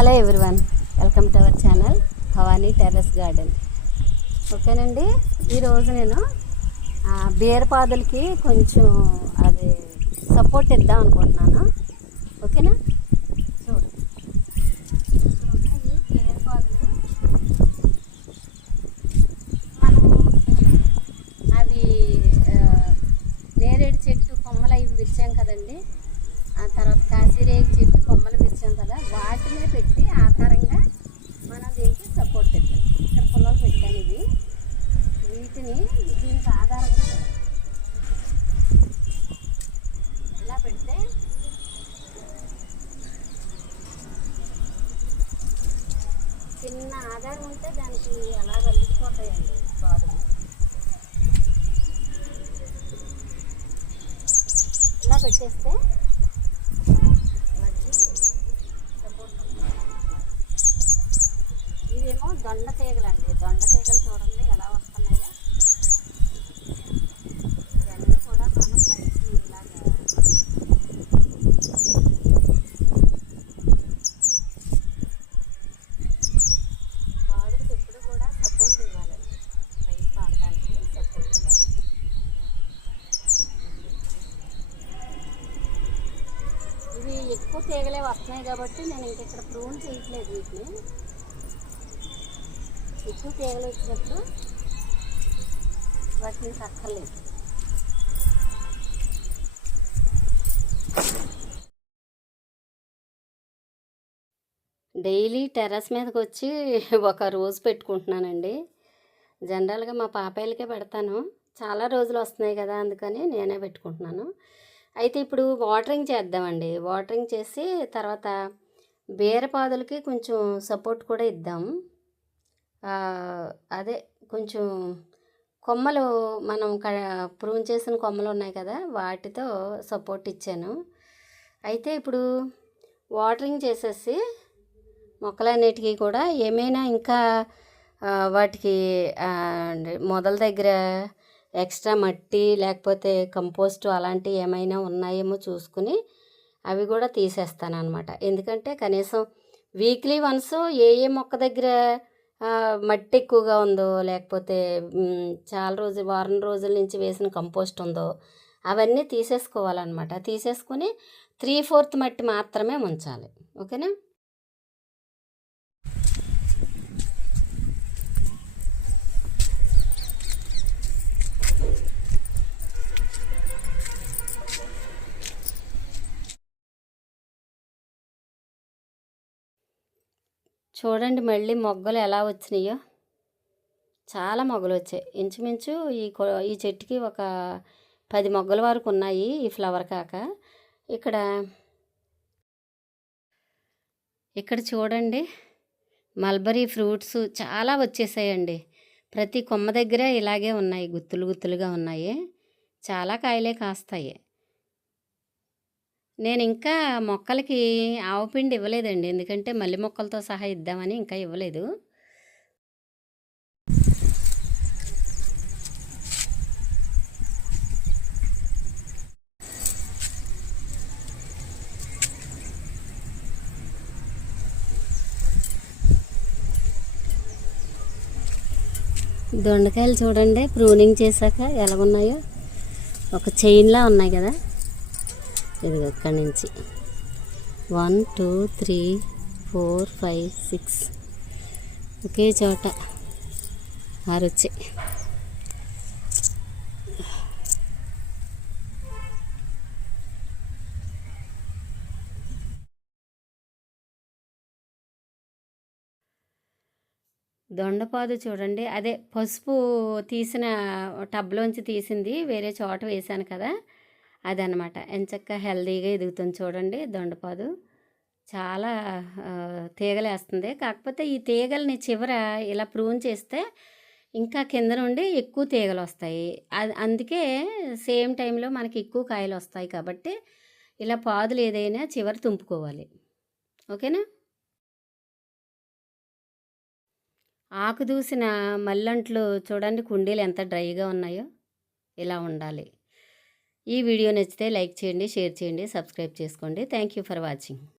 Hello everyone, welcome to our channel Bhavani terrace garden. ఓకేనండి, ఈరోజు నేను బీరపాదులకి కొంచెం అది సపోర్ట్ ఇద్దాం అనుకుంటున్నాను. ఓకేనా, చూడండి ఈ బీరపాదులు మనం అవి నేరేడు చెట్టు కొమ్మలు అవి విరిచాం కదండి, ఆ తర్వాత కాశీరేగి చెట్టు కొమ్మలు విరిచాం కదా, వాటినే పెట్టి ఆధారంగా మనం దీనికి సపోర్ట్ ఇద్దాం. ఇక్కడ పొలాలు పెట్టాను, ఇవి వీటిని దీనికి ఆధారంగా ఇలా పెడితే చిన్న ఆధారం ఉంటే దానికి అలా కలిగిపోతాయండి బాధలు. ఇలా పెట్టేస్తే ఇవేమో దొండ తీగలండి. దొండ తీగలు చూడండి ఎలా వస్తున్నాయో. ఇవన్నీ కూడా మనం పైకి ఇలాగా పాదులకు ఎప్పుడు కూడా సపోర్ట్ ఇవ్వాలి. పైకి పాడడానికి సపోర్ట్ ఇవ్వాలి. ఇవి ఎక్కువ తీగలే వస్తున్నాయి కాబట్టి నేను ఇంక ఇక్కడ ప్రూన్ చేయట్లేదు. వీటిని ఎక్కువ తీగలు వచ్చినప్పుడు వాటిని తక్కర్లేదు. డైలీ టెర్రస్ మీదకి వచ్చి ఒక రోజు పెట్టుకుంటున్నానండి. జనరల్గా మా పాపాయిలకే పెడతాను, చాలా రోజులు వస్తున్నాయి కదా, అందుకని నేనే పెట్టుకుంటున్నాను. అయితే ఇప్పుడు వాటరింగ్ చేద్దామండి. వాటరింగ్ చేసి తర్వాత బీరపాదులకి కొంచెం సపోర్ట్ కూడా ఇద్దాం. అదే కొంచెం కొమ్మలు మనం ప్రూన్ చేసిన కొమ్మలు ఉన్నాయి కదా, వాటితో సపోర్ట్ ఇచ్చాను. అయితే ఇప్పుడు వాటరింగ్ చేసేసి మొక్కలన్నిటికీ కూడా ఏమైనా ఇంకా వాటికి మొదల దగ్గర ఎక్స్ట్రా మట్టి లేకపోతే కంపోస్ట్ అలాంటివి ఏమైనా ఉన్నాయేమో చూసుకుని అవి కూడా తీసేస్తాను అనమాట. ఎందుకంటే కనీసం వీక్లీ వన్స్ ఏ మొక్క దగ్గర మట్టి ఎక్కువగా ఉందో లేకపోతే వారం రోజుల నుంచి వేసిన కంపోస్ట్ ఉందో అవన్నీ తీసేసుకోవాలన్నమాట. తీసేసుకుని 3/4 మట్టి మాత్రమే ఉంచాలి. ఓకేనా. చూడండి మళ్ళీ మొగ్గలు ఎలా వచ్చినాయో, చాలా మొగ్గలు వచ్చాయి. ఇంచుమించు ఈ చెట్టుకి ఒక 10 మొగ్గల వరకు ఉన్నాయి ఈ ఫ్లవర్ కాక. ఇక్కడ చూడండి మల్బరీ ఫ్రూట్స్ చాలా వచ్చేసాయండి. ప్రతి కొమ్మ దగ్గర ఇలాగే ఉన్నాయి, గుత్తులు గుత్తులుగా ఉన్నాయి. చాలా కాయలే కాస్తాయి. నేను ఇంకా మొక్కలకి ఆవుపిండి ఇవ్వలేదండి, ఎందుకంటే మల్లి మొక్కలతో సహా ఇద్దామని ఇంకా ఇవ్వలేదు. దొండకాయలు చూడండి ప్రూనింగ్ చేశాక ఎలాగున్నాయో, ఒక చైన్లా ఉన్నాయి కదా. ఇది ఇక్కడి నుంచి 1 2 3 4 5 6 ఒకే చోట 6 వచ్చాయి. దొండపాదు చూడండి, అదే పసుపు తీసిన టబ్లోంచి తీసింది వేరే చోట వేశాను కదా, అదనమాట. ఎంచక్క హెల్దీగా ఎదుగుతుంది చూడండి. దొండపాదు చాలా తీగలేస్తుంది. కాకపోతే ఈ తీగల్ని చివర ఇలా ప్రూన్ చేస్తే ఇంకా కింద నుండి ఎక్కువ తీగలు వస్తాయి. అందుకే సేమ్ టైంలో మనకి ఎక్కువ కాయలు వస్తాయి కాబట్టి ఇలా పాదులు ఏదైనా చివర తుంపుకోవాలి. ఓకేనా. ఆకు దూసిన మల్లంట్లు చూడండి, కుండీలు ఎంత డ్రైగా ఉన్నాయో. ఇలా ఉండాలి. ఈ వీడియో నచ్చితే లైక్ చేయండి, షేర్ చేయండి, సబ్స్క్రైబ్ చేసుకోండి. Thank you for watching.